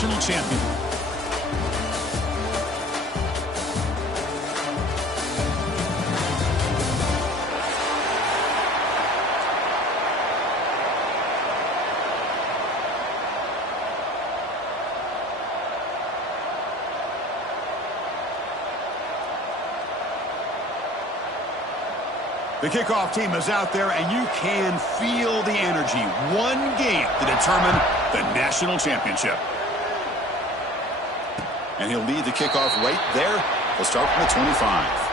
national champion. The kickoff team is out there, and you can feel the energy. One game to determine the national championship. And he'll lead the kickoff right there. He'll start from the 25.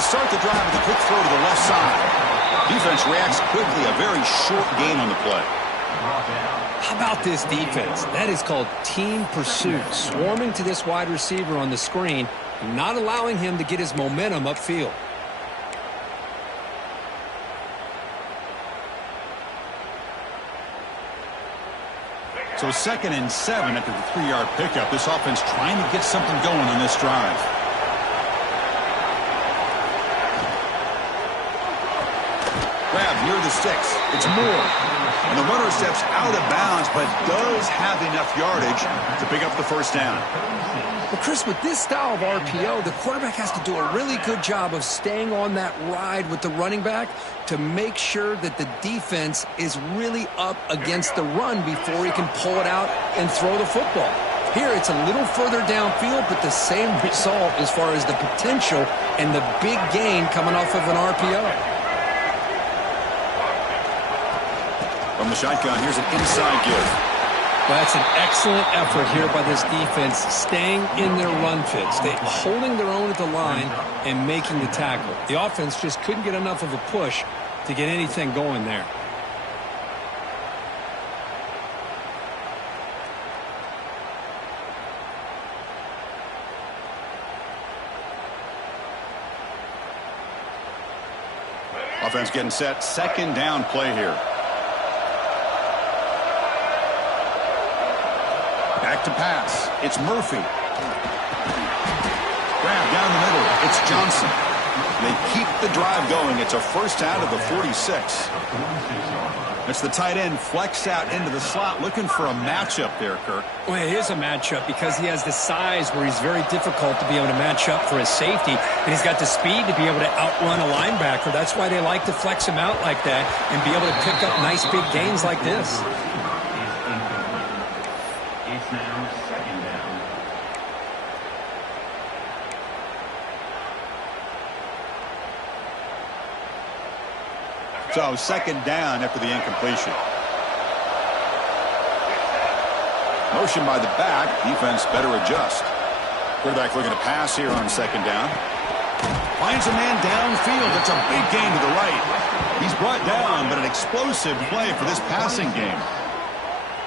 Start the drive with a quick throw to the left side. Defense reacts quickly. A very short gain on the play. How about this defense? That is called team pursuit. Swarming to this wide receiver on the screen and not allowing him to get his momentum upfield. So 2nd and 7 after the 3-yard pickup. This offense trying to get something going on this drive. Grab near the sticks. It's Moore. And the runner steps out of bounds, but does have enough yardage to pick up the first down. Well, Chris, with this style of RPO, the quarterback has to do a really good job of staying on that ride with the running back to make sure that the defense is really up against the run before he can pull it out and throw the football. Here, it's a little further downfield, but the same result as far as the potential and the big gain coming off of an RPO. From the shotgun, here's an inside give. Well, that's an excellent effort here by this defense, staying in their run fit, holding their own at the line and making the tackle. The offense just couldn't get enough of a push to get anything going there. Offense getting set. 2nd down play here. Back to pass. It's Murphy. Grab down the middle. It's Johnson. They keep the drive going. It's a first down of the 46. It's the tight end flexed out into the slot, looking for a matchup there, Kirk. Well, it is a matchup because he has the size where he's very difficult to be able to match up for his safety, and he's got the speed to be able to outrun a linebacker. That's why they like to flex him out like that and be able to pick up nice big gains like this. So 2nd down after the incompletion. Motion by the back. Defense better adjust. Quarterback looking to pass here on 2nd down. Finds a man downfield. It's a big gain to the right. He's brought down, but an explosive play for this passing game.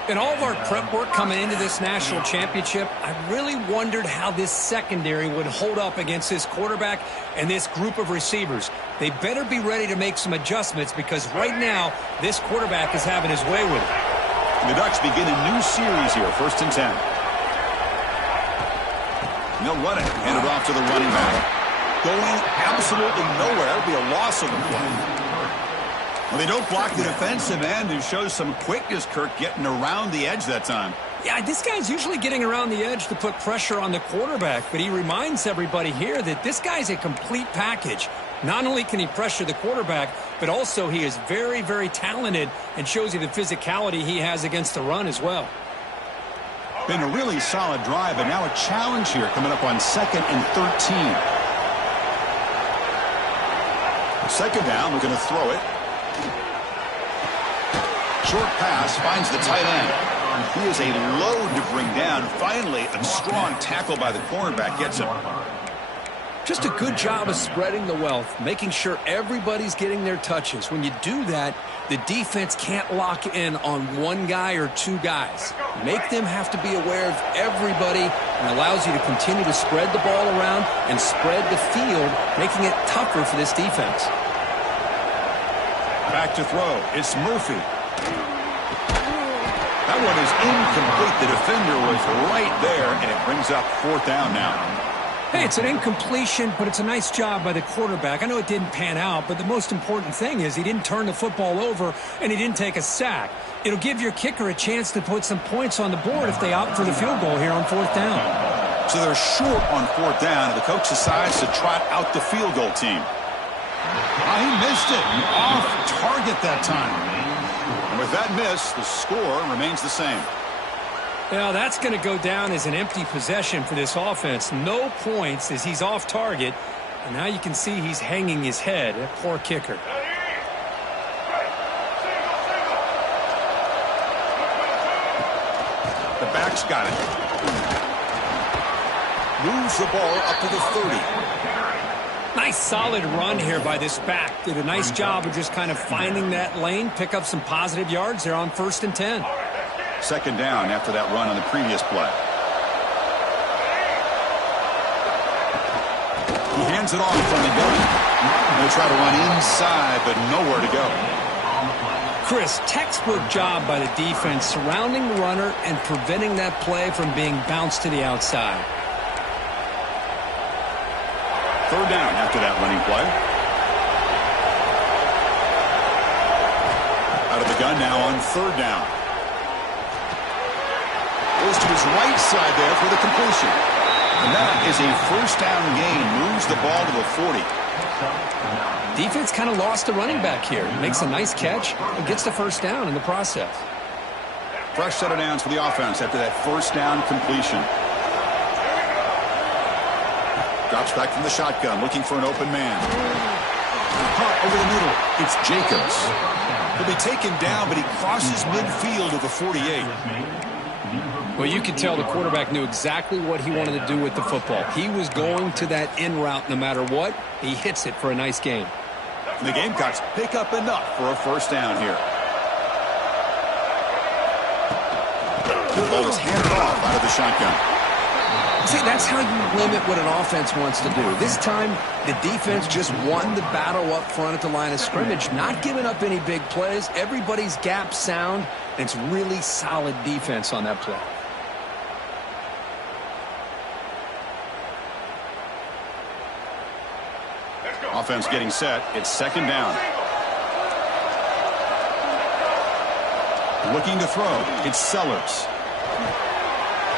In all of our prep work coming into this national championship, I really wondered how this secondary would hold up against this quarterback and this group of receivers. They better be ready to make some adjustments because right now, this quarterback is having his way with it. The Ducks begin a new series here, 1st and 10. And they'll run it. Hand it off to the running back. Going absolutely nowhere. It'll be a loss of the play. Well, they don't block the defensive end, who shows some quickness, Kirk, getting around the edge that time. Yeah, this guy's usually getting around the edge to put pressure on the quarterback, but he reminds everybody here that this guy's a complete package. Not only can he pressure the quarterback, but also he is very, very talented and shows you the physicality he has against the run as well. Been a really solid drive, but now a challenge here coming up on 2nd and 13. 2nd down, we're going to throw it. Short pass finds the tight end. He is a load to bring down. Finally, a strong tackle by the cornerback gets him. Just a good job of spreading the wealth, making sure everybody's getting their touches. When you do that, the defense can't lock in on one guy or two guys. Make them have to be aware of everybody and allows you to continue to spread the ball around and spread the field, making it tougher for this defense. Back to throw. It's Murphy. That one is incomplete. The defender was right there, and it brings up 4th down now. Hey, it's an incompletion, but it's a nice job by the quarterback. I know it didn't pan out, but the most important thing is he didn't turn the football over, and he didn't take a sack. It'll give your kicker a chance to put some points on the board if they opt for the field goal here on 4th down. So they're short on 4th down, and the coach decides to trot out the field goal team. He missed it. Off target that time. And with that miss, the score remains the same. Now, that's going to go down as an empty possession for this offense. No points as he's off target. And now you can see he's hanging his head. That poor kicker. The back's got it. Moves the ball up to the 30. Nice solid run here by this back. Did a nice job of just kind of finding that lane, pick up some positive yards there on 1st and 10. 2nd down after that run on the previous play. He hands it off from the gun. They'll try to run inside, but nowhere to go. Chris, textbook job by the defense surrounding the runner and preventing that play from being bounced to the outside. 3rd down after that running play. Out of the gun now on 3rd down. Goes to his right side there for the completion. And that is a 1st down gain. Moves the ball to the 40. Defense kind of lost the running back here. Makes a nice catch and gets the 1st down in the process. Fresh set of downs for the offense after that 1st down completion. Drops back from the shotgun, looking for an open man. Caught over the middle. It's Jacobs. He'll be taken down, but he crosses midfield to the 48. Well, you could tell the quarterback knew exactly what he wanted to do with the football. He was going to that in route no matter what. He hits it for a nice gain. And the Gamecocks pick up enough for a 1st down here. The ball is handed off out of the shotgun. See, that's how you limit what an offense wants to do. This time, the defense just won the battle up front at the line of scrimmage, not giving up any big plays. Everybody's gap sound, and it's really solid defense on that play. Offense getting set. It's 2nd down. Looking to throw. It's Sellers.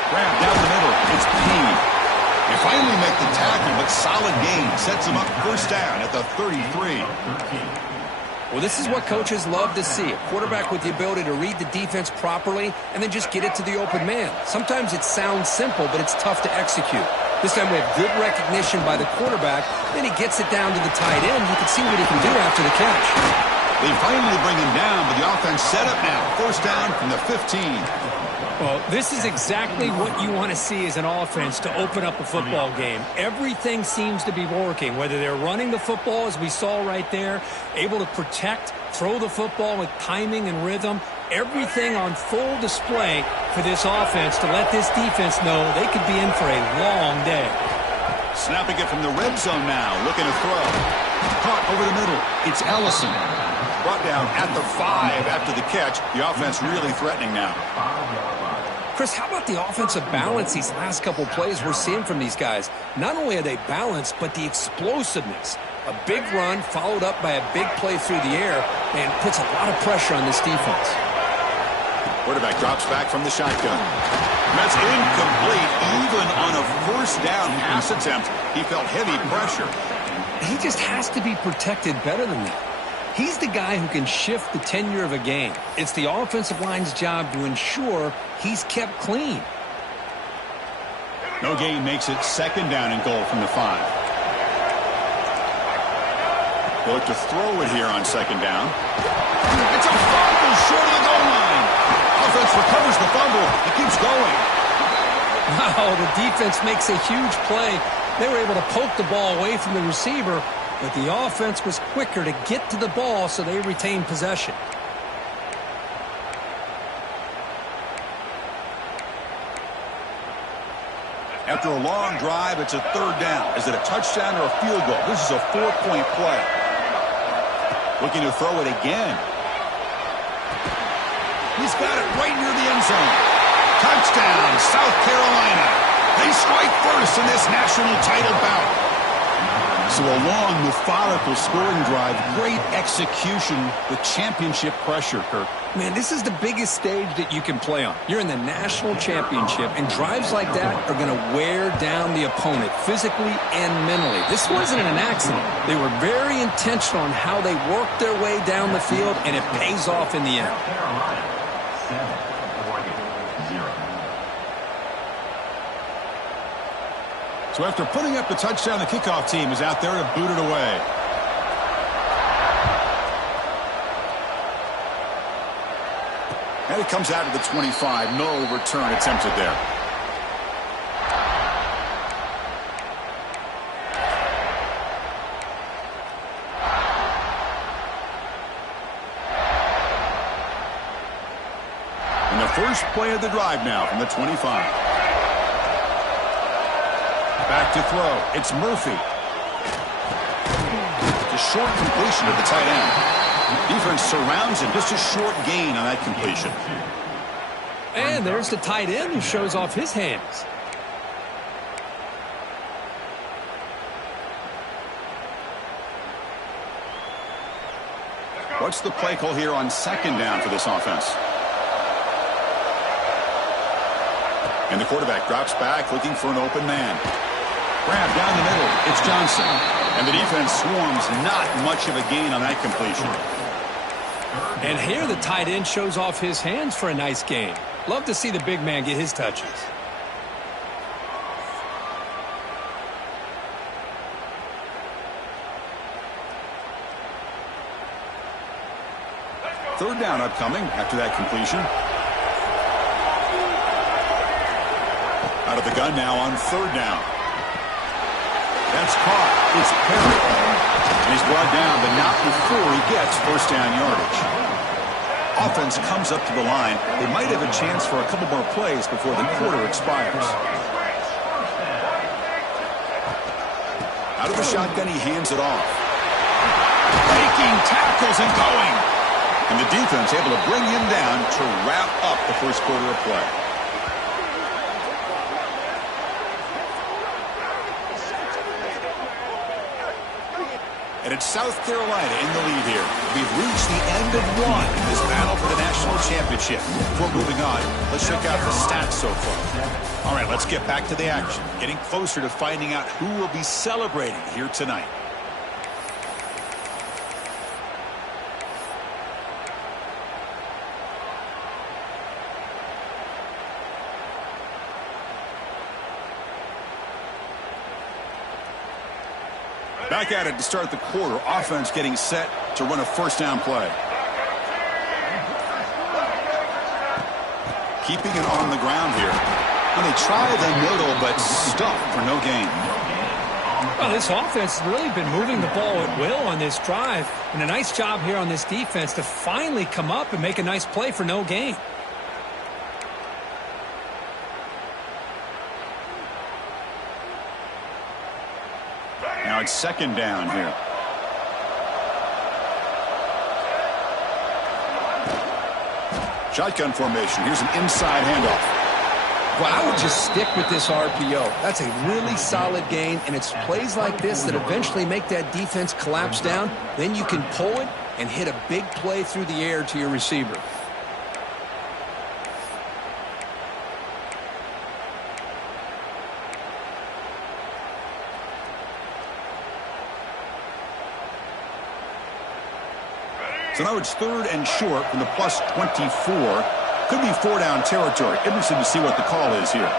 Grab down the middle. It's Payne. They finally make the tackle, but solid gain. Sets them up 1st down at the 33. Well, this is what coaches love to see. A quarterback with the ability to read the defense properly and then just get it to the open man. Sometimes it sounds simple, but it's tough to execute. This time we have good recognition by the quarterback. Then he gets it down to the tight end. You can see what he can do after the catch. They finally bring him down, but the offense set up now. 1st down from the 15. Well, this is exactly what you want to see as an offense to open up a football game. Everything seems to be working, whether they're running the football, as we saw right there, able to protect, throw the football with timing and rhythm. Everything on full display for this offense to let this defense know they could be in for a long day. Snapping it from the red zone now, looking to throw. Caught over the middle. It's Ellison. Brought down at the 5 after the catch. The offense really threatening now. Chris, how about the offensive balance these last couple plays we're seeing from these guys? Not only are they balanced, but the explosiveness. A big run followed up by a big play through the air and puts a lot of pressure on this defense. Quarterback drops back from the shotgun. That's incomplete. Even on a 1st down pass attempt, he felt heavy pressure. He just has to be protected better than that. He's the guy who can shift the tenure of a game. It's the offensive line's job to ensure he's kept clean. No gain makes it 2nd down and goal from the 5. They'll look to throw it here on 2nd down. It's a fumble short of the goal line. Offense recovers the fumble. It keeps going. Wow, the defense makes a huge play. They were able to poke the ball away from the receiver, but the offense was quicker to get to the ball, so they retained possession. After a long drive, it's a 3rd down. Is it a touchdown or a field goal? This is a 4-point play. Looking to throw it again. He's got it right near the end zone. Touchdown, South Carolina. They strike first in this national title bout. So a long, methodical scoring drive, great execution with championship pressure, Kirk. Man, this is the biggest stage that you can play on. You're in the national championship, and drives like that are going to wear down the opponent physically and mentally. This wasn't an accident. They were very intentional on how they worked their way down the field, and it pays off in the end. So after putting up the touchdown, the kickoff team is out there to boot it away. And it comes out of the 25. No return attempted there. And the first play of the drive now from the 25. Back to throw. It's Murphy. The short completion of the tight end. Defense surrounds him. Just a short gain on that completion. And there's the tight end who shows off his hands. What's the play call here on second down for this offense? And the quarterback drops back looking for an open man. Grab down the middle. It's Johnson. And the defense swarms. Not much of a gain on that completion. And here the tight end shows off his hands for a nice gain. Love to see the big man get his touches. Third down upcoming after that completion. Out of the gun now on third down. That's caught. It's Perry. And he's brought down, but not before he gets first down yardage. Offense comes up to the line. They might have a chance for a couple more plays before the quarter expires. Out of the shotgun, he hands it off. Breaking tackles and going. And the defense able to bring him down to wrap up the first quarter of play. And it's South Carolina in the lead here. We've reached the end of one in this battle for the national championship. Before moving on, let's check out the stats so far. All right, let's get back to the action. Getting closer to finding out who will be celebrating here tonight. Back at it to start the quarter. Offense getting set to run a first down play. Keeping it on the ground here. And they try the middle, but stuff for no gain. Well, this offense has really been moving the ball at will on this drive. And a nice job here on this defense to finally come up and make a nice play for no gain. Now it's second down here. Shotgun formation. Here's an inside handoff. Well, I would just stick with this RPO. That's a really solid gain, and it's plays like this that eventually make that defense collapse down. Then you can pull it and hit a big play through the air to your receiver. So now it's third and short from the plus 24. Could be four-down territory. Interested to see what the call is here.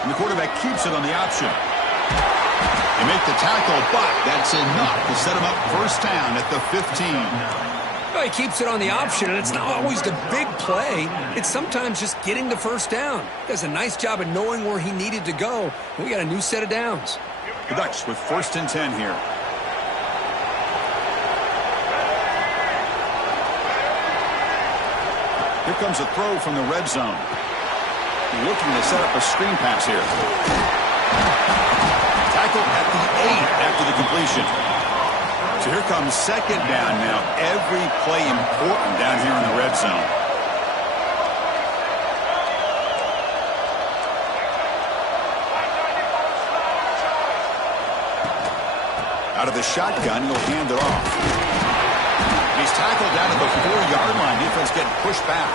And the quarterback keeps it on the option. They make the tackle, but that's enough to set him up first down at the 15. Well, he keeps it on the option, and it's not always the big play. It's sometimes just getting the first down. He does a nice job of knowing where he needed to go. We got a new set of downs. The Ducks with first and 10 here. Here comes a throw from the red zone. Looking to set up a screen pass here. Tackle at the 8 after the completion. So here comes second down now. Every play important down here in the red zone. Out of the shotgun, he'll hand it off. He's tackled down at the 4-yard line. Defense getting pushed back.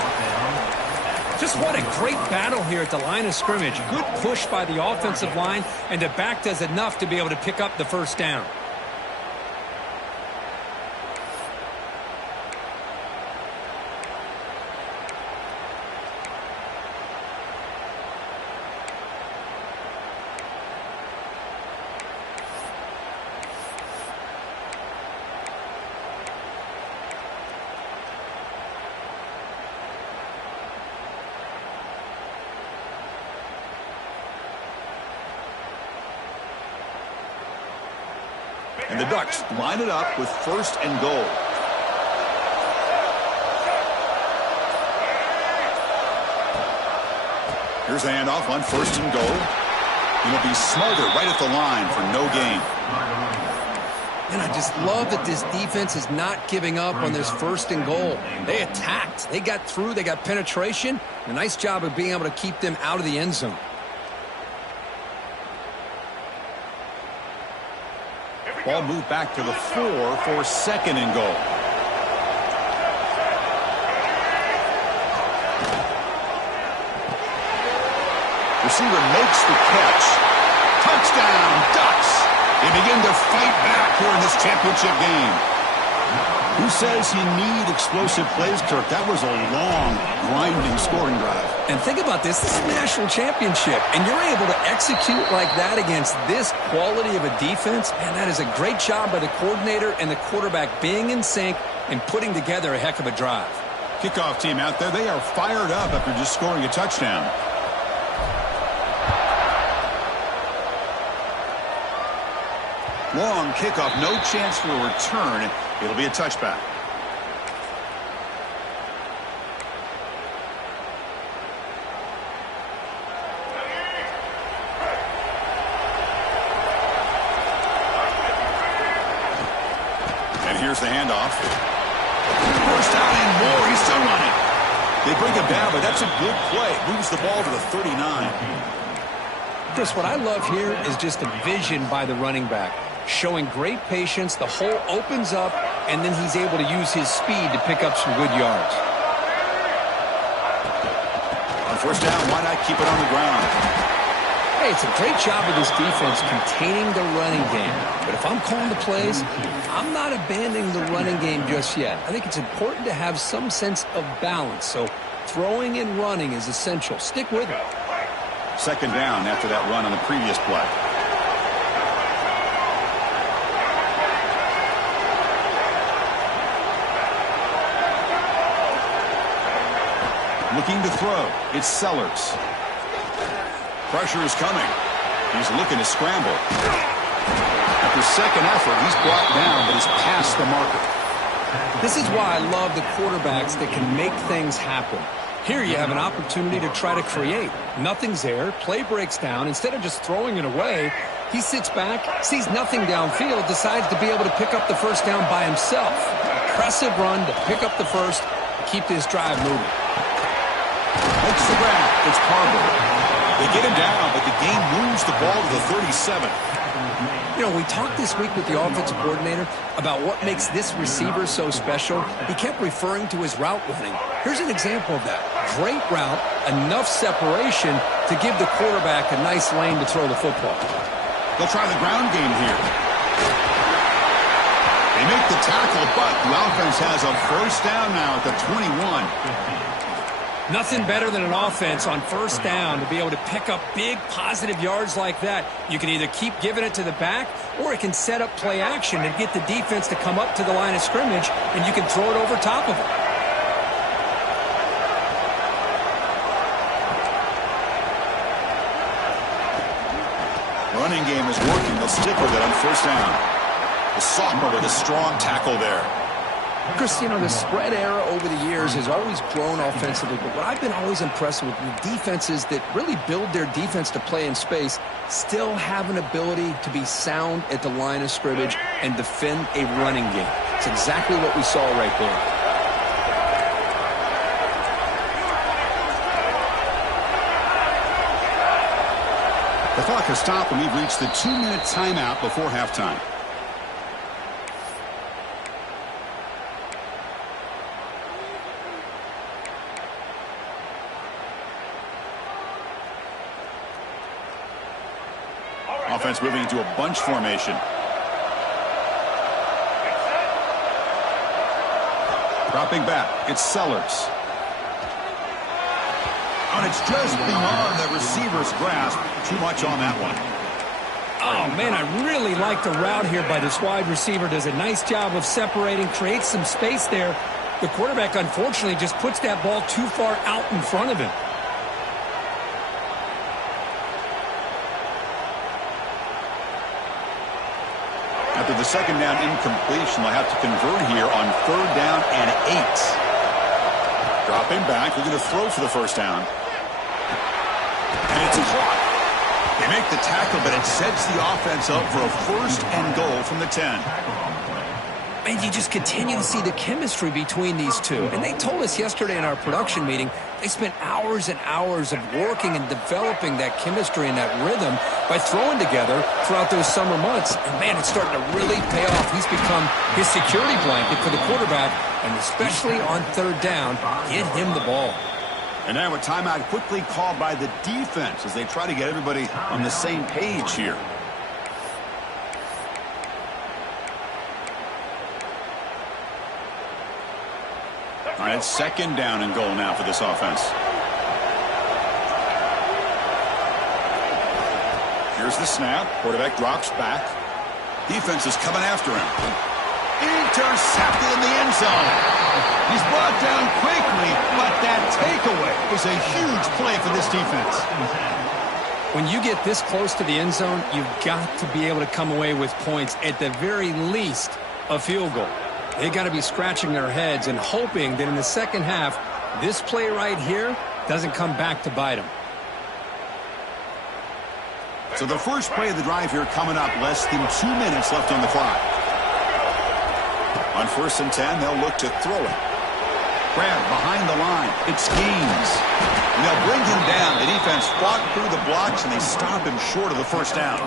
Just what a great battle here at the line of scrimmage. Good push by the offensive line, and the back does enough to be able to pick up the first down. And the Ducks line it up with first and goal. Here's the handoff on first and goal. It'll be Smolder right at the line for no gain. And I just love that this defense is not giving up on this first and goal. They attacked. They got through. They got penetration. A nice job of being able to keep them out of the end zone. Ball moved back to the 4 for second and goal. Receiver makes the catch. Touchdown, Ducks! They begin to fight back here in this championship game. Who says you need explosive plays, Kirk? That was a long, grinding scoring drive. And think about this. This is a national championship, and you're able to execute like that against this quality of a defense. Man, that is a great job by the coordinator and the quarterback being in sync and putting together a heck of a drive. Kickoff team out there, they are fired up after just scoring a touchdown. Long kickoff, no chance for a return. It'll be a touchback. And here's the handoff. First down and more. He's still running. They bring him down, but that's a good play. Moves the ball to the 39. Chris, what I love here is just the vision by the running back. Showing great patience, the hole opens up, and then he's able to use his speed to pick up some good yards. On first down, why not keep it on the ground? Hey, it's a great job of this defense containing the running game. But if I'm calling the plays, I'm not abandoning the running game just yet. I think it's important to have some sense of balance. So throwing and running is essential. Stick with it. Second down after that run on the previous play. Looking to throw. It's Sellers. Pressure is coming. He's looking to scramble. After second effort, he's brought down, but he's past the marker. This is why I love the quarterbacks that can make things happen. Here you have an opportunity to try to create. Nothing's there. Play breaks down. Instead of just throwing it away, he sits back, sees nothing downfield, decides to be able to pick up the first down by himself. Impressive run to pick up the first, keep this drive moving. Makes the grab. It's Carver. They get him down, but the game moves the ball to the 37. You know, we talked this week with the offensive coordinator about what makes this receiver so special. He kept referring to his route running. Here's an example of that. Great route, enough separation to give the quarterback a nice lane to throw the football. They'll try the ground game here. They make the tackle, but the offense has a first down now at the 21. Nothing better than an offense on first down to be able to pick up big positive yards like that. You can either keep giving it to the back, or it can set up play action and get the defense to come up to the line of scrimmage, and you can throw it over top of it. Running game is working. They'll stick with it on first down. The sophomore with a strong tackle there. Chris, you know, the spread era over the years has always grown offensively, but what I've been always impressed with the defenses that really build their defense to play in space still have an ability to be sound at the line of scrimmage and defend a running game. It's exactly what we saw right there. The clock has stopped and we've reached the 2-minute timeout before halftime. Offense moving into a bunch formation. Dropping back, it's Sellers. And it's just beyond the receiver's grasp. Too much on that one. Oh, man, I really like the route here by this wide receiver. Does a nice job of separating, creates some space there. The quarterback, unfortunately, just puts that ball too far out in front of him. After the second down incompletion, they'll have to convert here on 3rd down and 8. Dropping back, looking to throw for the first down. And it's caught. They make the tackle, but it sets the offense up for a 1st and goal from the 10. And you just continue to see the chemistry between these two. And they told us yesterday in our production meeting, they spent hours and hours of working and developing that chemistry and that rhythm by throwing together throughout those summer months. And, man, it's starting to really pay off. He's become his security blanket for the quarterback, and especially on 3rd down, get him the ball. And now a timeout quickly called by the defense as they try to get everybody on the same page here. All right, 2nd down and goal now for this offense. Here's the snap. Quarterback drops back. Defense is coming after him. Intercepted in the end zone. He's brought down quickly, but that takeaway is a huge play for this defense. When you get this close to the end zone, you've got to be able to come away with points, at the very least, a field goal. They got to be scratching their heads and hoping that in the second half, this play right here doesn't come back to bite them. So the first play of the drive here coming up, less than 2 minutes left on the clock. On 1st and 10, they'll look to throw it. Grab behind the line. It's Gaines. And they'll bring him down. The defense fought through the blocks, and they stop him short of the first down.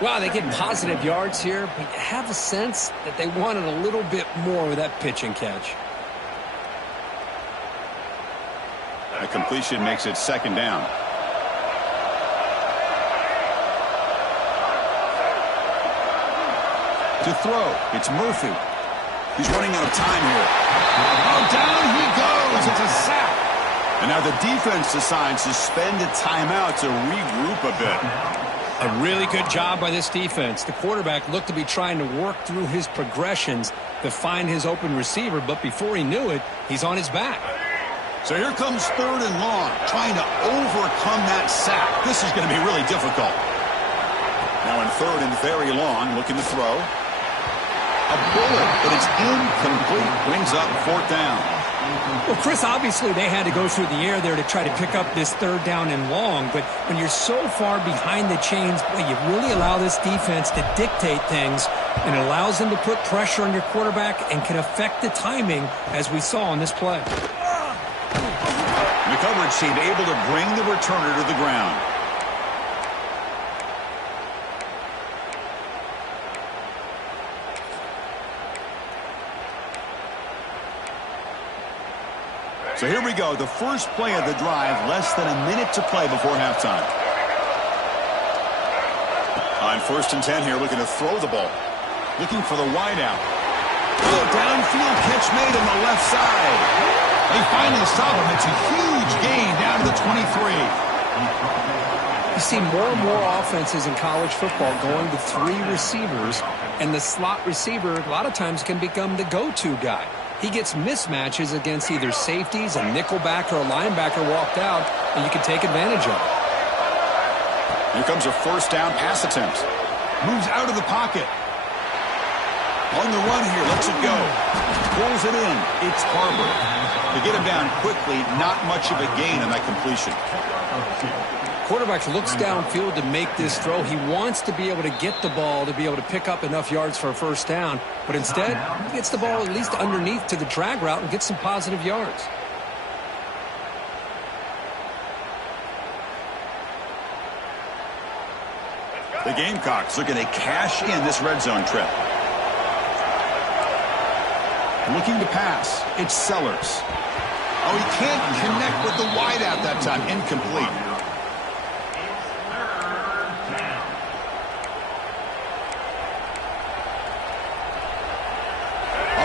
Wow, they get positive yards here, but you have a sense that they wanted a little bit more with that pitch and catch. A completion makes it 2nd down. To throw, it's Murphy. He's running out of time here. Oh, down he goes. It's a sack. And now the defense decides to spend a timeout to regroup a bit. A really good job by this defense. The quarterback looked to be trying to work through his progressions to find his open receiver, but before he knew it, he's on his back. So here comes 3rd and long, trying to overcome that sack. This is going to be really difficult. Now in 3rd and very long, looking to throw. A bullet, but it's incomplete. Brings up 4th down. Well, Chris, obviously they had to go through the air there to try to pick up this 3rd down and long, but when you're so far behind the chains, boy, you really allow this defense to dictate things, and it allows them to put pressure on your quarterback and can affect the timing, as we saw on this play. The coverage team able to bring the returner to the ground. So here we go, the first play of the drive, less than a minute to play before halftime. On 1st and 10 here, looking to throw the ball. Looking for the wideout. Oh, downfield catch made on the left side. They finally stop him. It's a huge gain down to the 23. You see more and more offenses in college football going to 3 receivers, and the slot receiver a lot of times can become the go-to guy. He gets mismatches against either safeties, a nickelback, or a linebacker walked out, and you can take advantage of it. Here comes a 1st down pass attempt. Moves out of the pocket. On the run here, lets it go. Pulls it in. It's Harbor. To get him down quickly, not much of a gain on that completion. Quarterback looks downfield to make this throw. He wants to be able to get the ball to be able to pick up enough yards for a first down. But instead, he gets the ball at least underneath to the drag route and gets some positive yards. The Gamecocks looking to cash in this red zone trip. Looking to pass. It's Sellers. Oh, he can't connect with the wideout that time. Incomplete.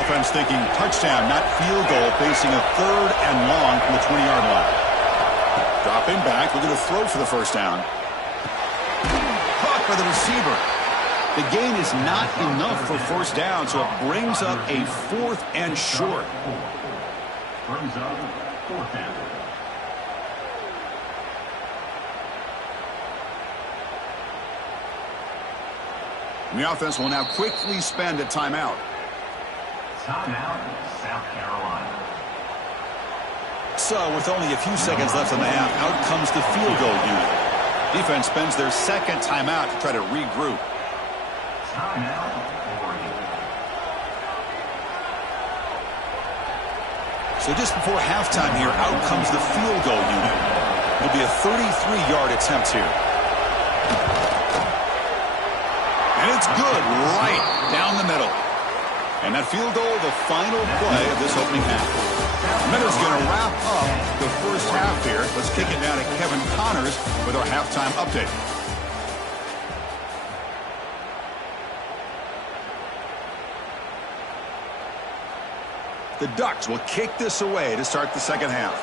Offense thinking touchdown, not field goal, facing a 3rd and long from the 20-yard line. Dropping back, looking to throw for the first down. Caught by the receiver. The gain is not enough for first down, so it brings up a 4th and short. Brings up 4th down. The offense will now quickly spend a timeout. Timeout, South Carolina. So, with only a few seconds left in the half, out comes the field goal unit. Defense spends their 2nd timeout to try to regroup. Timeout, Oregon. So just before halftime here, out comes the field goal unit. It'll be a 33-yard attempt here. And it's good, right down the middle. And that field goal, the final play of this opening half. Minter's going to wrap up the first half here. Let's kick it down to Kevin Connors with our halftime update. The Ducks will kick this away to start the second half.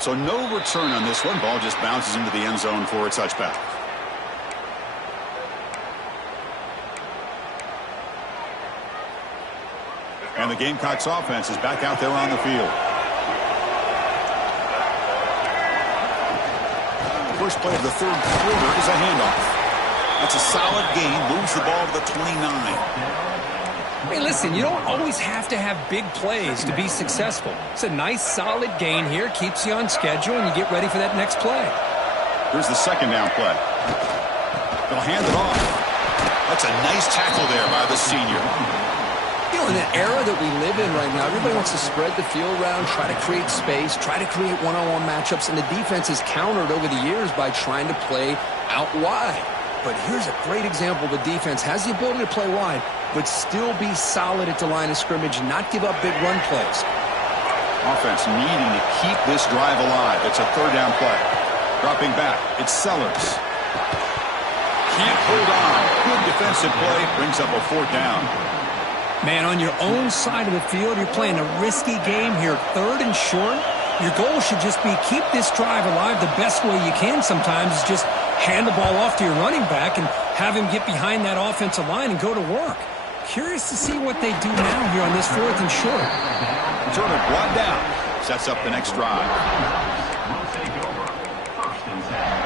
So no return on this one. Ball just bounces into the end zone for a touchback. And the Gamecocks offense is back out there on the field. First play of the 3rd quarter is a handoff. That's a solid gain. Moves the ball to the 29. Hey, listen, you don't always have to have big plays to be successful. It's a nice, solid gain here. Keeps you on schedule, and you get ready for that next play. Here's the 2nd down play. They'll hand it off. That's a nice tackle there by the senior. You know, in the era that we live in right now, everybody wants to spread the field around, try to create space, try to create one-on-one matchups, and the defense has countered over the years by trying to play out wide. But here's a great example. The defense has the ability to play wide, but still be solid at the line of scrimmage and not give up big run plays. Offense needing to keep this drive alive. It's a 3rd down play. Dropping back. It's Sellers. Can't hold on. Good defensive play. Brings up a 4th down. Man, on your own side of the field, you're playing a risky game here. 3rd and short. Your goal should just be keep this drive alive the best way you can sometimes is just hand the ball off to your running back and have him get behind that offensive line and go to work. Curious to see what they do now here on this 4th and short. Turner brought down. Sets up the next drive. Will take over 1st and 10.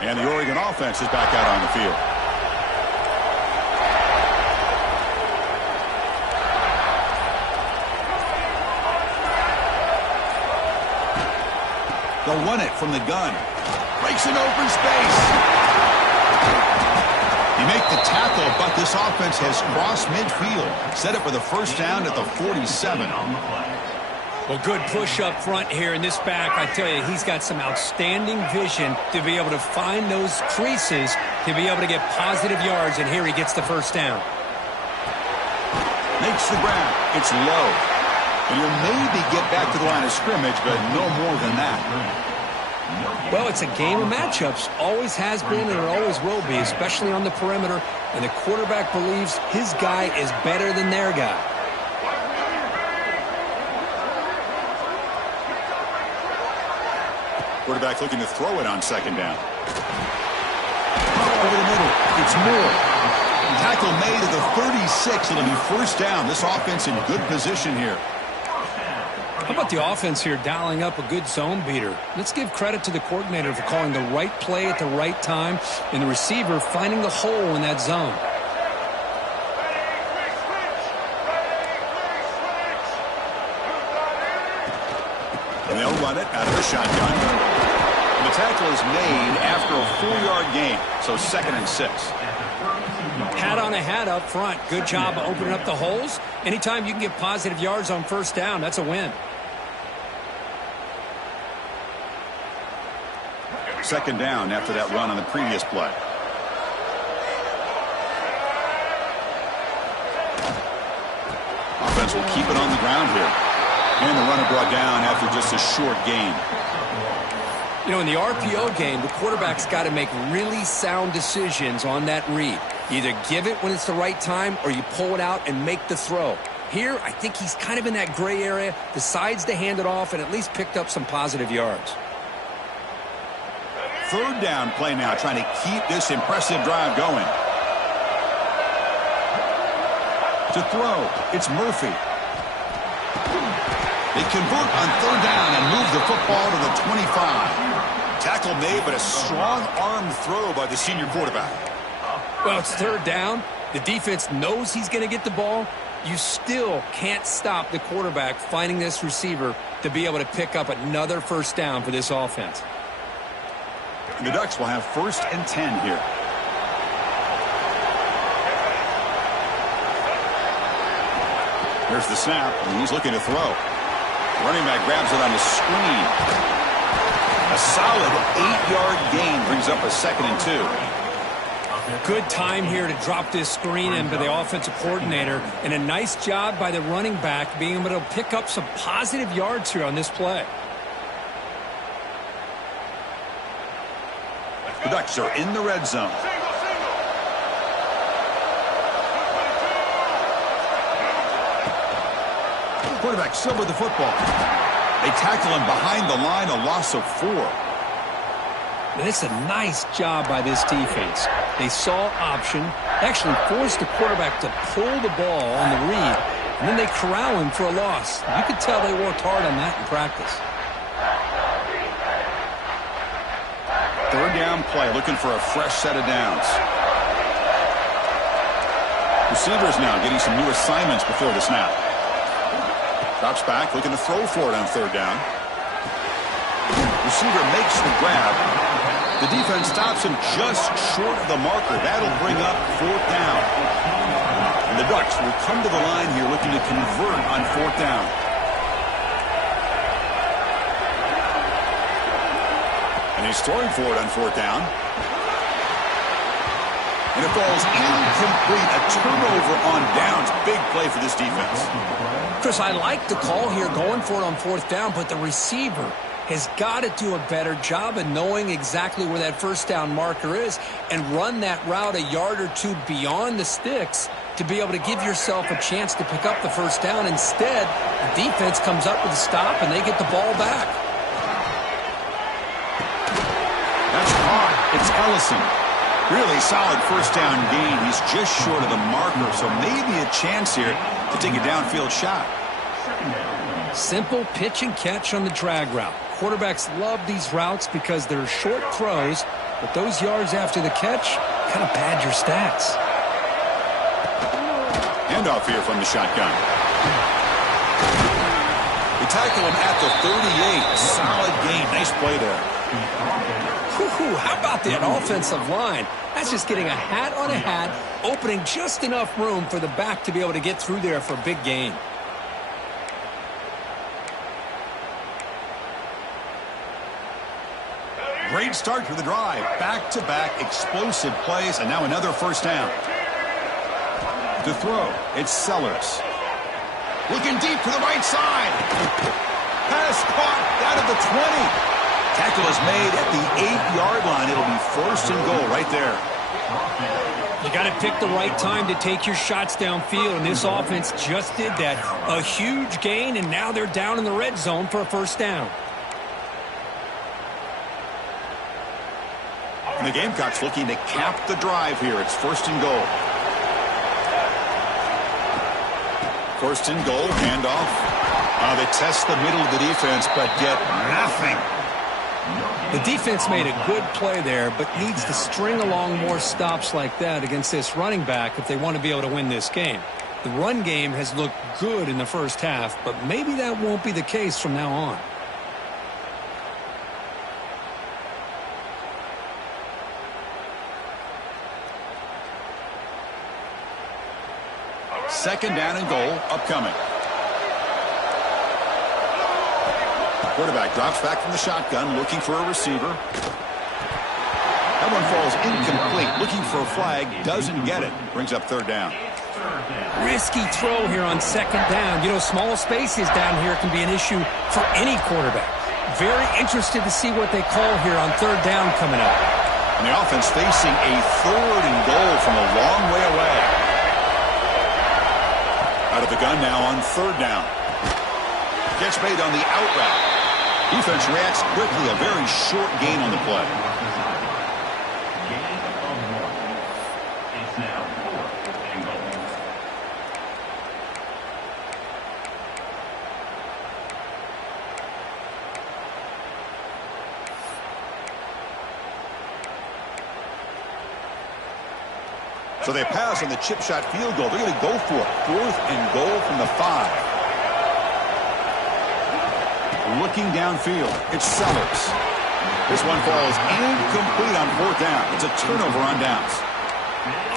And the Oregon offense is back out on the field. They'll run it from the gun. Breaks an open space. You make the tackle, but this offense has crossed midfield. Set it for the first down at the 47. Well, good push up front here in this back. I tell you, he's got some outstanding vision to be able to find those creases to be able to get positive yards, and here he gets the first down. Makes the grab. It's low. And he'll maybe get back to the line of scrimmage, but no more than that. Well, it's a game of matchups. Always has been and it always will be, especially on the perimeter. And the quarterback believes his guy is better than their guy. Quarterback looking to throw it on 2nd down. over the middle. It's Moore. Tackle made at the 36. It'll be first down. This offense in good position here. How about the offense here dialing up a good zone beater? Let's give credit to the coordinator for calling the right play at the right time and the receiver finding the hole in that zone. And they'll run it out of the shotgun. And the tackle is made after a 4-yard gain, so 2nd and 6. Hat on a hat up front. Good job of opening up the holes. Anytime you can get positive yards on first down, that's a win. 2nd down after that run on the previous play. Offense will keep it on the ground here. And the runner brought down after just a short gain. You know, in the RPO game, the quarterback's got to make really sound decisions on that read. You either give it when it's the right time or you pull it out and make the throw. Here, I think he's kind of in that gray area, decides to hand it off and at least picked up some positive yards. 3rd down play now, trying to keep this impressive drive going. To throw, it's Murphy. They convert on 3rd down and move the football to the 25. Tackle made, but a strong arm throw by the senior quarterback. Well, it's 3rd down. The defense knows he's going to get the ball. You still can't stop the quarterback finding this receiver to be able to pick up another first down for this offense. And the Ducks will have 1st and 10 here. There's the snap, and he's looking to throw. Running back grabs it on the screen. A solid 8-yard gain brings up a 2nd and 2. Good time here to drop this screen in by the offensive coordinator, and a nice job by the running back being able to pick up some positive yards here on this play. The Ducks are in the red zone. Quarterback still with the football. They tackle him behind the line, a loss of 4. It's a nice job by this defense. They saw option, actually forced the quarterback to pull the ball on the read, and then they corral him for a loss. You could tell they worked hard on that in practice. 3rd down play, looking for a fresh set of downs. Receivers now getting some new assignments before the snap. Drops back, looking to throw for it on 3rd down. Receiver makes the grab. The defense stops him just short of the marker. That'll bring up 4th down. And the Ducks will come to the line here looking to convert on 4th down. And he's throwing for it on 4th down. And it falls incomplete. A turnover on downs. Big play for this defense. Chris, I like the call here going for it on 4th down, but the receiver has got to do a better job of knowing exactly where that first down marker is and run that route a yard or 2 beyond the sticks to be able to give yourself a chance to pick up the first down. Instead, the defense comes up with a stop and they get the ball back. That's caught. It's Ellison. Really solid first down gain. He's just short of the marker, so maybe a chance here to take a downfield shot. Simple pitch and catch on the drag route. Quarterbacks love these routes because they're short throws, but those yards after the catch kind of pad your stats. Handoff here from the shotgun. They tackle him at the 38. Solid gain. Nice play there. How about that offensive line? That's just getting a hat on a hat, opening just enough room for the back to be able to get through there for a big gain. Great start to the drive. Back-to-back explosive plays, and now another first down. To throw, it's Sellers. Looking deep to the right side. Pass caught out of the 20. Tackle is made at the 8-yard line. It'll be 1st and goal right there. You got to pick the right time to take your shots downfield, and this offense just did that. A huge gain, and now they're down in the red zone for a first down. And the Gamecocks looking to cap the drive here. It's 1st and goal. 1st and goal, handoff. They test the middle of the defense, but get nothing. The defense made a good play there, but needs to string along more stops like that against this running back if they want to be able to win this game. The run game has looked good in the first half, but maybe that won't be the case from now on. Second down and goal upcoming. Quarterback drops back from the shotgun, looking for a receiver. That one falls incomplete. Looking for a flag, doesn't get it. Brings up 3rd down. Risky throw here on 2nd down. You know, small spaces down here can be an issue for any quarterback. Very interested to see what they call here on 3rd down coming up. And the offense facing a 3rd and goal from a long way away. Out of the gun now on 3rd down. Gets made on the out route. Defense reacts quickly. A very short gain on the play. It's now 4th and goal. So they pass on the chip shot field goal. They're going to go for it. 4th and goal from the 5. Looking downfield, it's Sellers. This one falls incomplete on 4th down. It's a turnover on downs.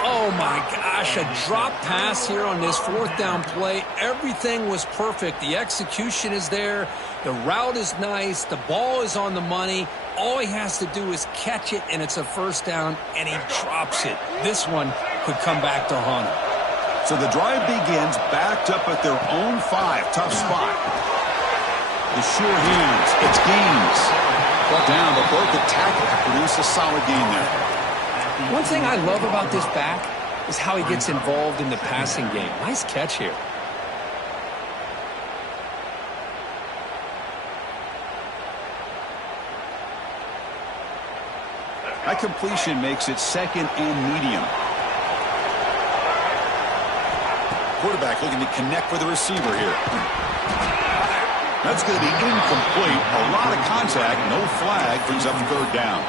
Oh my gosh, a drop pass here on this 4th down play. Everything was perfect. The execution is there. The route is nice. The ball is on the money. All he has to do is catch it, and it's a 1st down, and he drops it. This one could come back to haunt him. So the drive begins backed up at their own 5. Tough spot. The sure hands. It's Gaines. Brought down, but broke the tackle to produce a solid gain there. One thing I love about this back is how he gets involved in the passing game. Nice catch here. That completion makes it 2nd and medium. Quarterback looking to connect with the receiver here. That's going to be incomplete. A lot of contact, no flag, brings up 3rd down.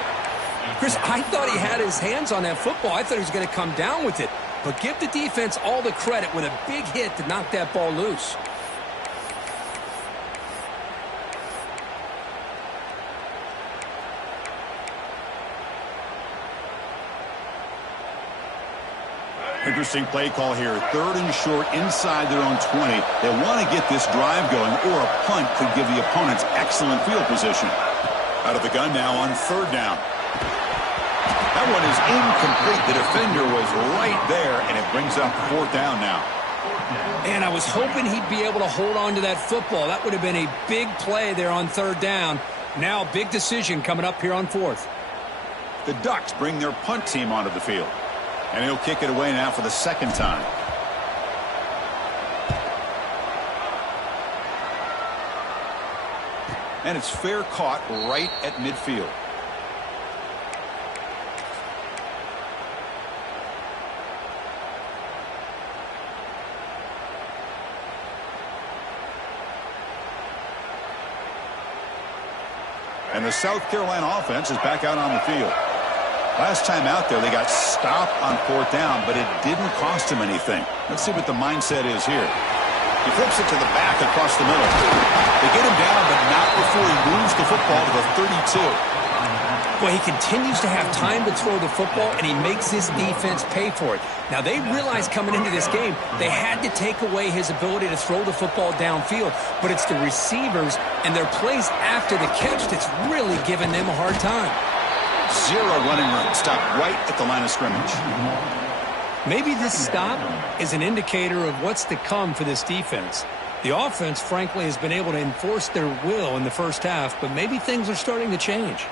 Chris, I thought he had his hands on that football. I thought he was going to come down with it. But give the defense all the credit with a big hit to knock that ball loose. Interesting play call here. 3rd and short inside their own 20. They want to get this drive going, or a punt could give the opponents excellent field position. Out of the gun now on 3rd down. That one is incomplete. The defender was right there, and it brings up 4th down now. And I was hoping he'd be able to hold on to that football. That would have been a big play there on 3rd down. Now, big decision coming up here on 4th. The Ducks bring their punt team onto the field. And he'll kick it away now for the 2nd time. And it's fair caught right at midfield. And the South Carolina offense is back out on the field. Last time out there, they got stopped on 4th down, but it didn't cost him anything. Let's see what the mindset is here. He flips it to the back across the middle. They get him down, but not before he moves the football to the 32. Well, he continues to have time to throw the football, and he makes this defense pay for it. Now, they realized coming into this game they had to take away his ability to throw the football downfield, but it's the receivers and their plays after the catch that's really giving them a hard time. 0 running room. Stopped right at the line of scrimmage. Maybe this stop is an indicator of what's to come for this defense. The offense, frankly, has been able to enforce their will in the first half, but maybe things are starting to change.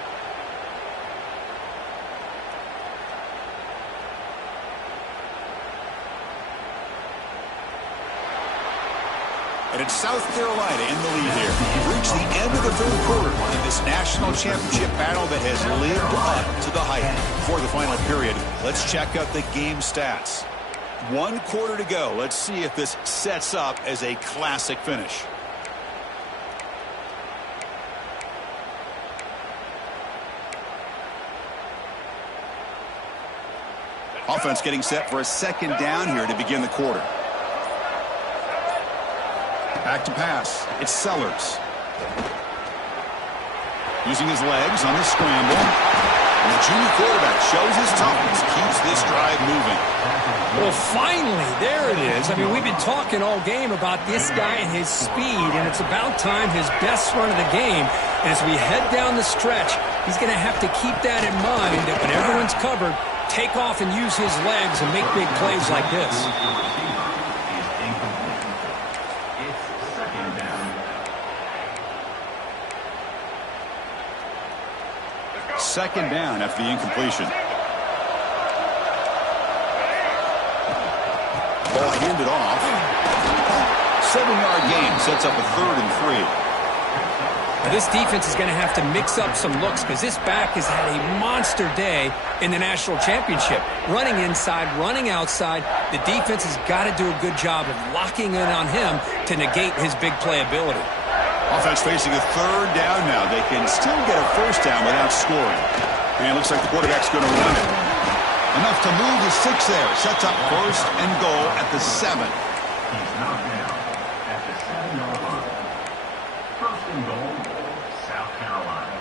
And it's South Carolina in the lead here. We've reached the end of the third quarter in this national championship battle that has lived up to the hype. For the final period, let's check out the game stats. 1 quarter to go. Let's see if this sets up as a classic finish. Offense getting set for a second down here to begin the quarter. Back to pass. It's Sellers. Using his legs on the scramble. And the junior quarterback shows his toughness, keeps this drive moving. Well, finally, there it is. I mean, we've been talking all game about this guy and his speed, and it's about time his best run of the game. And as we head down the stretch, he's going to have to keep that in mind that when everyone's covered, take off and use his legs and make big plays like this. Second down after the incompletion. Ball handed off. 7-yard gain sets up a 3rd and 3. Now this defense is going to have to mix up some looks because this back has had a monster day in the national championship. Running inside, running outside. The defense has got to do a good job of locking in on him to negate his big play ability. Offense facing a 3rd down now. They can still get a 1st down without scoring. And it looks like the quarterback's going to run it. Enough to move the 6 there. Sets up 1st and goal at the 7. He's knocked down at the 7-yard line. 1st and goal, South Carolina.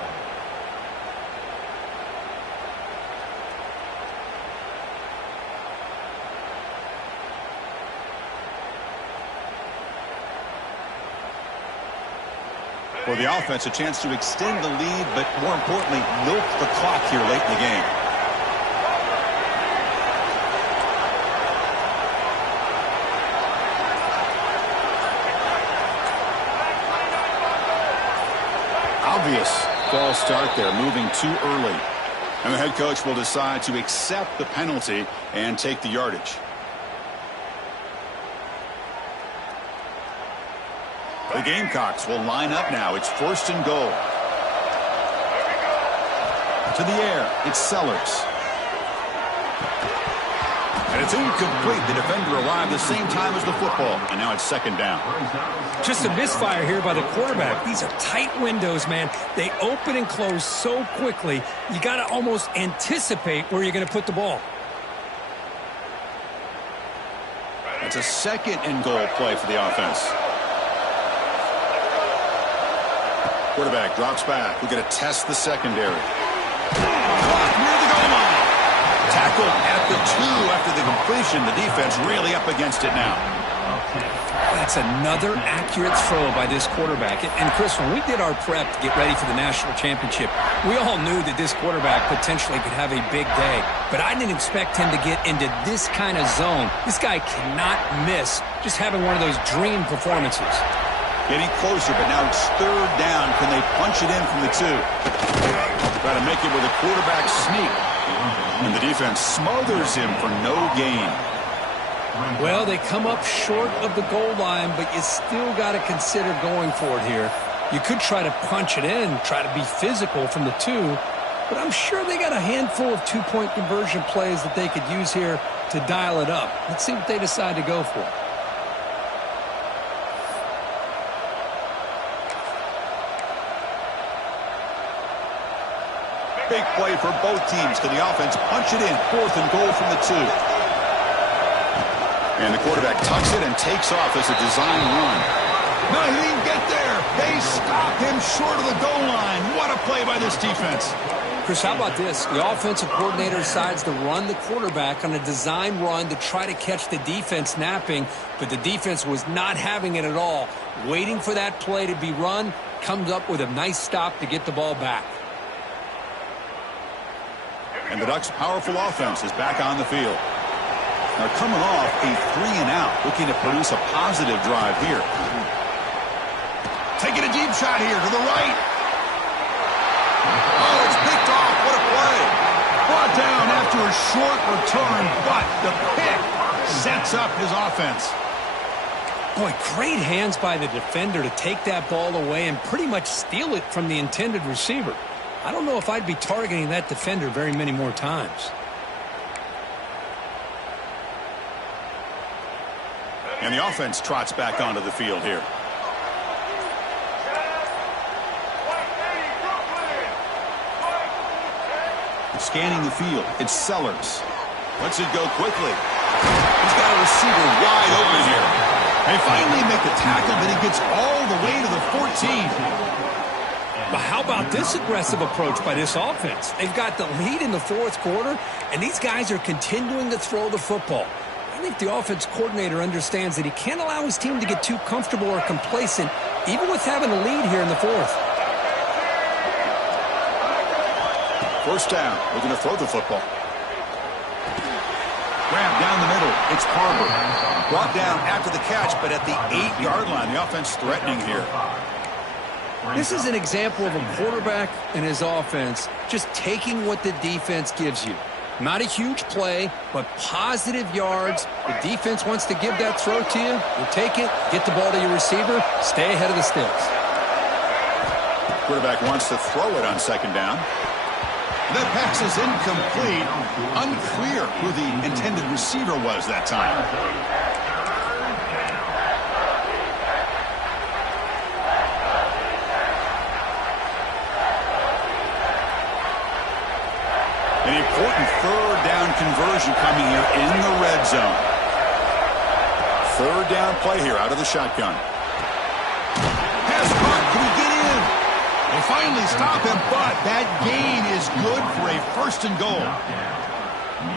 For the offense, a chance to extend the lead, but more importantly, milk the clock here late in the game. Obvious false start there, moving too early. And the head coach will decide to accept the penalty and take the yardage. The Gamecocks will line up now. It's 1st and goal. To the air. It's Sellers. And it's incomplete. The defender arrived the same time as the football. And now it's 2nd down. Just a misfire here by the quarterback. These are tight windows, man. They open and close so quickly. You got to almost anticipate where you're going to put the ball. It's a 2nd and goal play for the offense. Quarterback drops back. We're going to test the secondary. Clock near the goal line. Tackled at the 2 after the completion. The defense really up against it now. That's another accurate throw by this quarterback. And Chris, when we did our prep to get ready for the national championship, we all knew that this quarterback potentially could have a big day. But I didn't expect him to get into this kind of zone. This guy cannot miss just having one of those dream performances. Getting closer, but now it's 3rd down. Can they punch it in from the 2? Try to make it with a quarterback sneak. And the defense smothers him for no gain. Well, they come up short of the goal line, but you still got to consider going for it here. You could try to punch it in, try to be physical from the 2, but I'm sure they got a handful of 2-point conversion plays that they could use here to dial it up. Let's see what they decide to go for. Big play for both teams. Can the offense punch it in? 4th and goal from the 2. And the quarterback tucks it and takes off as a design run. No, he didn't get there. They stop him short of the goal line. What a play by this defense. Chris, how about this? The offensive coordinator decides to run the quarterback on a design run to try to catch the defense napping, but the defense was not having it at all. Waiting for that play to be run, comes up with a nice stop to get the ball back. And the Ducks' powerful offense is back on the field. Now coming off a 3-and-out, looking to produce a positive drive here. Taking a deep shot here to the right. Oh, it's picked off. What a play. Brought down after a short return, but the pick sets up his offense. Boy, great hands by the defender to take that ball away and pretty much steal it from the intended receiver. I don't know if I'd be targeting that defender very many more times. And the offense trots back onto the field here. Scanning the field, it's Sellers. Lets it go quickly. He's got a receiver wide open here. They finally make the tackle, but he gets all the way to the 14. But how about this aggressive approach by this offense? They've got the lead in the fourth quarter, and these guys are continuing to throw the football. I think the offense coordinator understands that he can't allow his team to get too comfortable or complacent, even with having a lead here in the fourth. First down, we're going to throw the football. Grab down the middle, it's Barber. Brought down after the catch, but at the 8-yard line, the offense threatening here. This is an example of a quarterback and his offense just taking what the defense gives you. Not a huge play, but positive yards. The defense wants to give that throw to you. You take it, get the ball to your receiver, stay ahead of the sticks. Quarterback wants to throw it on second down. The pass is incomplete. Unclear who the intended receiver was that time. An important third down conversion coming here in the red zone. Third down play here out of the shotgun. Pass caught. Can he get in? They finally stop him, but that gain is good for a first and goal.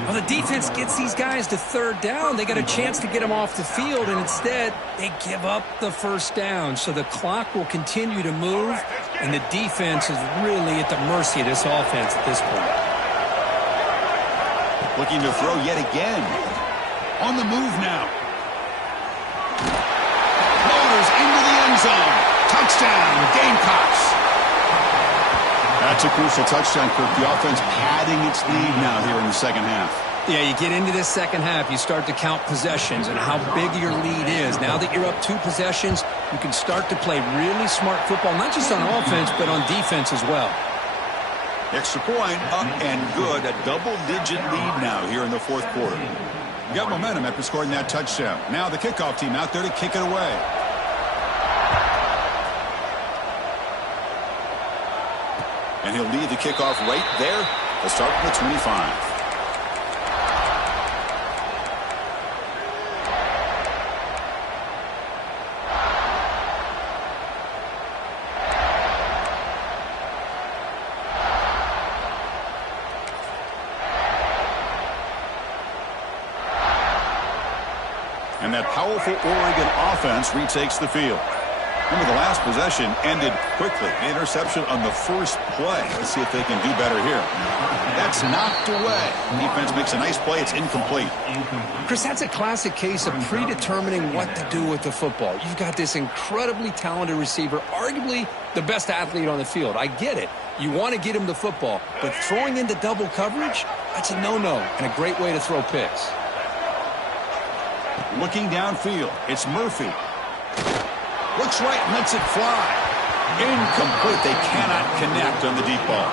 Well, the defense gets these guys to third down. They got a chance to get them off the field, and instead they give up the first down. So the clock will continue to move, and the defense is really at the mercy of this offense at this point. Looking to throw yet again. On the move now. Floaters into the end zone. Touchdown, Gamecocks. That's a crucial touchdown, Kirk. The offense padding its lead now here in the second half. Yeah, you get into this second half, you start to count possessions and how big your lead is. Now that you're up 2 possessions, you can start to play really smart football, not just on offense, but on defense as well. Extra point, up and good. A double-digit lead now here in the fourth quarter. You got momentum after scoring that touchdown. Now the kickoff team out there to kick it away. And he'll lead the kickoff right there. They'll start from the 25. And that powerful Oregon offense retakes the field. Remember, the last possession ended quickly. The interception on the first play. Let's see if they can do better here. That's knocked away. Defense makes a nice play. It's incomplete. Chris, that's a classic case of predetermining what to do with the football. You've got this incredibly talented receiver, arguably the best athlete on the field. I get it. You want to get him the football, but throwing into double coverage, that's a no-no and a great way to throw picks. Looking downfield, it's Murphy. Looks right, lets it fly. Incomplete. They cannot connect on the deep ball.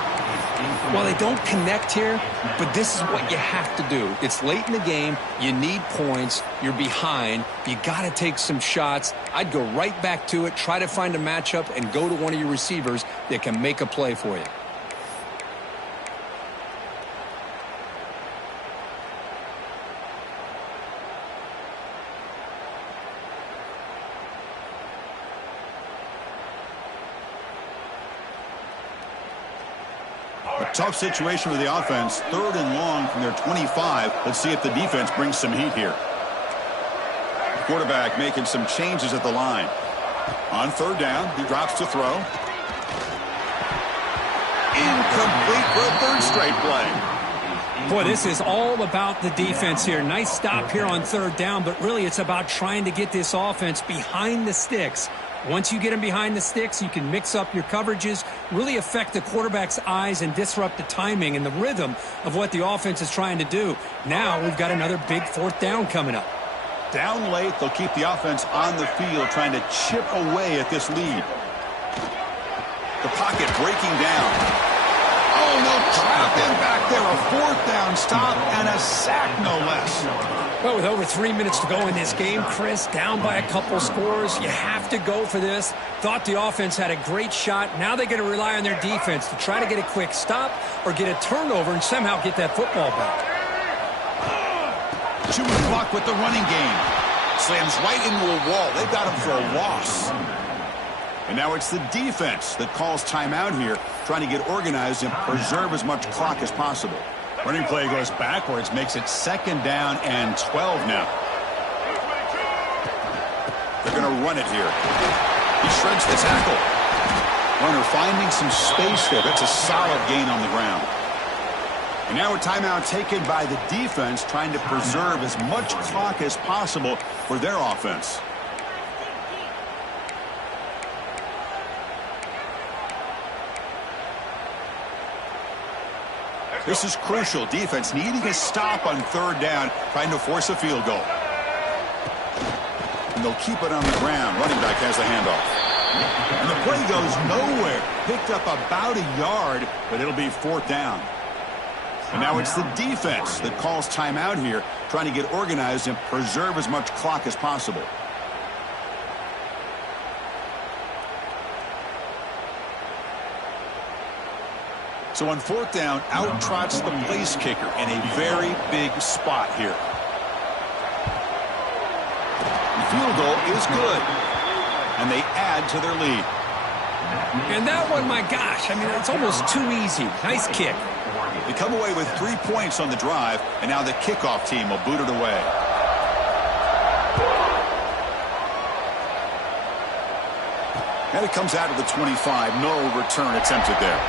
Well, they don't connect here, but this is what you have to do. It's late in the game. You need points. You're behind. You got to take some shots. I'd go right back to it, try to find a matchup, and go to one of your receivers that can make a play for you. Tough situation with the offense. 3rd and long from their 25. Let's see if the defense brings some heat here. The quarterback making some changes at the line. On 3rd down, he drops to throw. Incomplete for a 3rd straight play. Boy, this is all about the defense here. Nice stop here on 3rd down, but really it's about trying to get this offense behind the sticks. Once you get them behind the sticks, you can mix up your coverages, really affect the quarterback's eyes and disrupt the timing and the rhythm of what the offense is trying to do. Now we've got another big 4th down coming up. Down late, they'll keep the offense on the field trying to chip away at this lead. The pocket breaking down. Oh, no, trap in back there. A fourth down stop and a sack, no less. Well, with over 3 minutes to go in this game, Chris, down by a couple scores, you have to go for this. Thought the offense had a great shot. Now they're going to rely on their defense to try to get a quick stop or get a turnover and somehow get that football back. Chewing the clock with the running game. Slams right into a wall. They've got him for a loss. And now it's the defense that calls timeout here, trying to get organized and preserve as much clock as possible. Running play goes backwards, makes it 2nd down and 12 now. They're going to run it here. He shreds the tackle. Runner finding some space there. That's a solid gain on the ground. And now a timeout taken by the defense, trying to preserve as much clock as possible for their offense. This is crucial. Defense needing a stop on 3rd down, trying to force a field goal. And they'll keep it on the ground. Running back has the handoff. And the play goes nowhere. Picked up about a yard, but it'll be 4th down. And now it's the defense that calls timeout here, trying to get organized and preserve as much clock as possible. So on 4th down, out trots the place kicker in a very big spot here. The field goal is good, and they add to their lead. And that one, my gosh, I mean, it's almost too easy. Nice kick. They come away with 3 points on the drive, and now the kickoff team will boot it away. And it comes out of the 25. No return attempted there.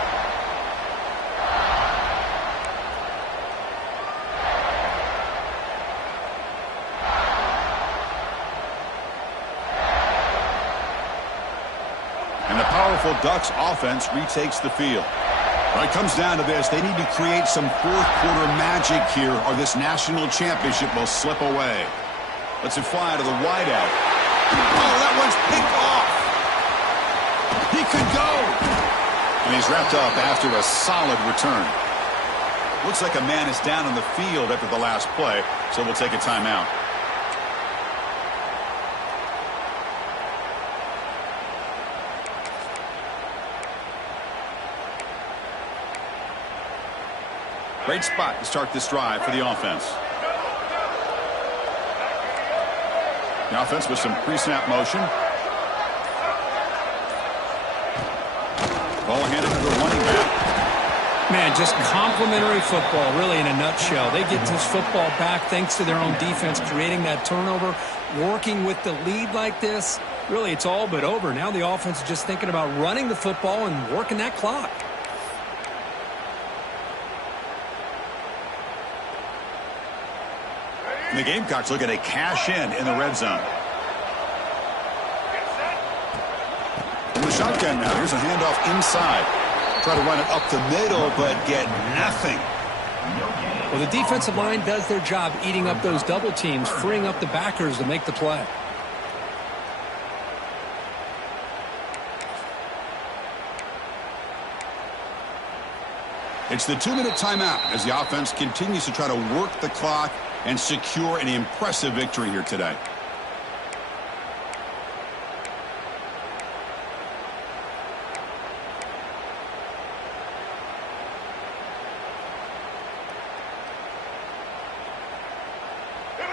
Ducks offense retakes the field. Well, it comes down to this. They need to create some 4th-quarter magic here, or this national championship will slip away. Let's it fly to the wideout. Oh, that one's picked off. He could go. And he's wrapped up after a solid return. Looks like a man is down on the field after the last play, so we'll take a timeout. Great spot to start this drive for the offense. The offense with some pre-snap motion. Ball handed to the running back. Man, just complimentary football, really, in a nutshell. They get this football back thanks to their own defense, creating that turnover, working with the lead like this. Really, it's all but over. Now the offense is just thinking about running the football and working that clock. And the Gamecocks looking to cash in the red zone. From the shotgun now. Here's a handoff inside. Try to run it up the middle, but get nothing. Well, the defensive line does their job eating up those double teams, freeing up the backers to make the play. It's the 2-minute timeout as the offense continues to try to work the clock and secure an impressive victory here today.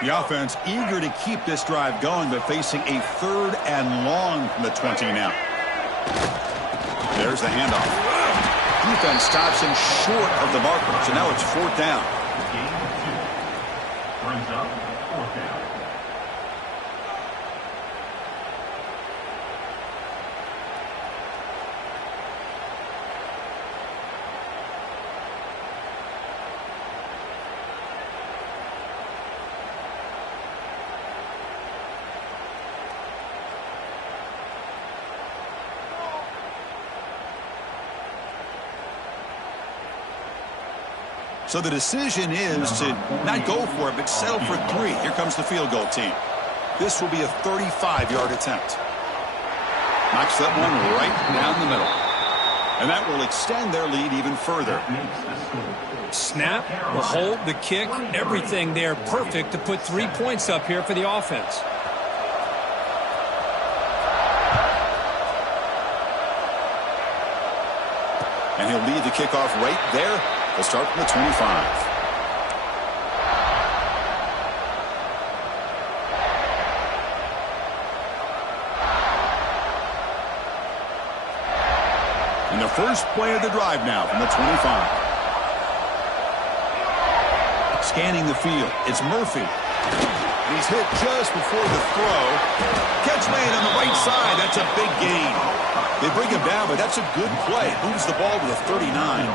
The offense eager to keep this drive going, but facing a 3rd and long from the 20 now. There's the handoff. Defense stops him short of the marker, so now it's 4th down. Brings up 4th down. So the decision is to not go for it, but settle for 3. Here comes the field goal team. This will be a 35-yard attempt. Knocks that one right down the middle. And that will extend their lead even further. Snap, the hold, the kick, everything there perfect to put 3 points up here for the offense. And he'll lead the kickoff right there. They'll start from the 25. And the first play of the drive now from the 25. Scanning the field, it's Murphy. He's hit just before the throw. Catch made on the right side. That's a big gain. They bring him down, but that's a good play. Moves the ball to the 39.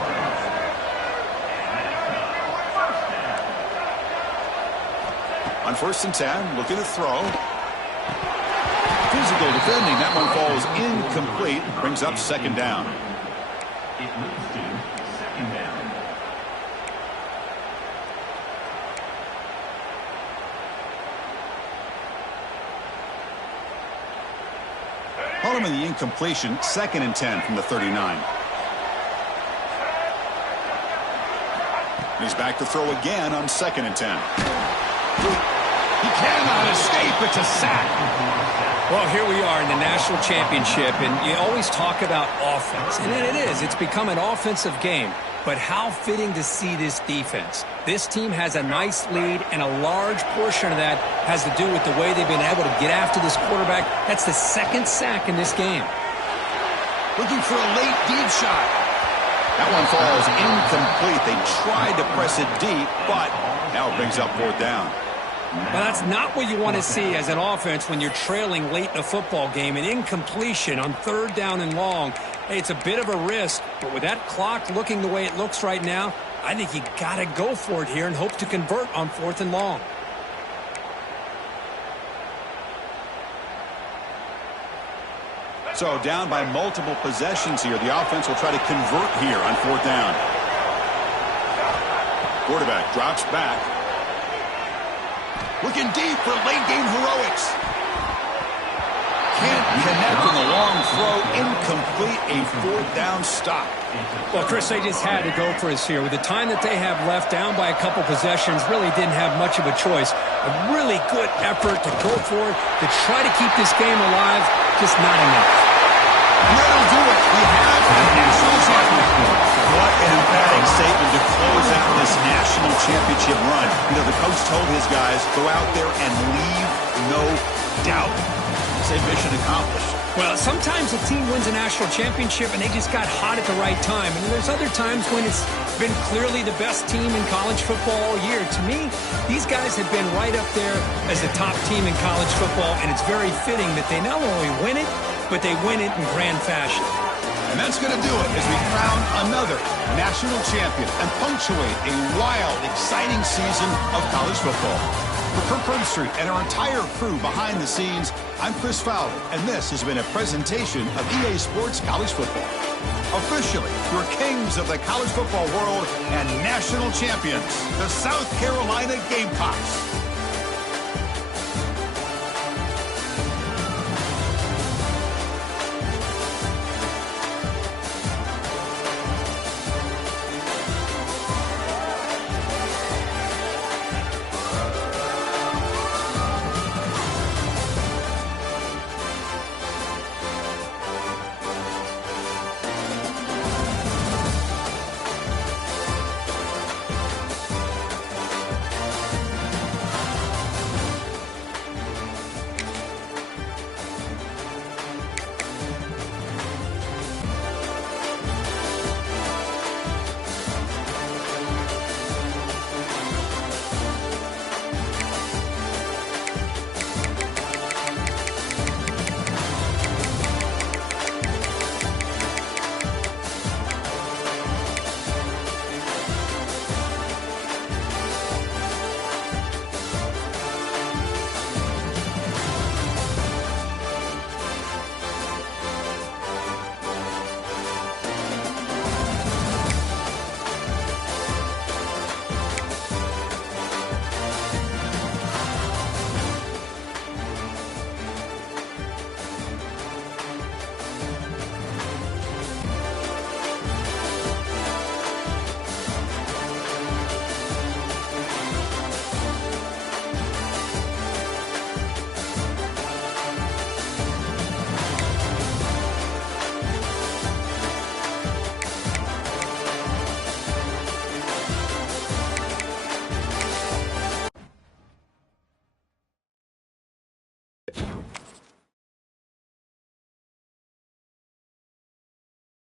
On 1st and 10, looking to throw. Physical defending. That one falls incomplete. Brings up 2nd down. It moves to 2nd down. Following the incompletion, 2nd and 10 from the 39. He's back to throw again on 2nd and 10. He cannot escape. It's a sack. Well, here we are in the national championship, and you always talk about offense. And it is. It's become an offensive game. But how fitting to see this defense. This team has a nice lead, and a large portion of that has to do with the way they've been able to get after this quarterback. That's the 2nd sack in this game. Looking for a late deep shot. That one falls incomplete. They tried to press it deep, but now it brings up 4th down. Well, that's not what you want to see as an offense when you're trailing late in a football game. An incompletion on 3rd down and long. Hey, it's a bit of a risk, but with that clock looking the way it looks right now, I think you got to go for it here and hope to convert on 4th and long. So down by multiple possessions here. The offense will try to convert here on 4th down. Quarterback drops back. Looking deep for late game heroics. Can't connect on the long throw. Incomplete. A 4th down stop. Well, Chris, they just had to go for us here. With the time that they have left, down by a couple possessions, really didn't have much of a choice. A really good effort to go for it, to try to keep this game alive, just not enough. And that'll do it. We have a national championship. What an emphatic statement to close out this national championship run. You know, the coach told his guys, go out there and leave no doubt. Say mission accomplished. Well, sometimes a team wins a national championship and they just got hot at the right time. And there's other times when it's been clearly the best team in college football all year. To me, these guys have been right up there as the top team in college football, and it's very fitting that they not only win it, but they win it in grand fashion. And that's going to do it as we crown another national champion and punctuate a wild, exciting season of college football. For Kirk Herbstreit and our entire crew behind the scenes, I'm Chris Fowler, and this has been a presentation of EA Sports College Football. Officially, your kings of the college football world and national champions, the South Carolina Gamecocks.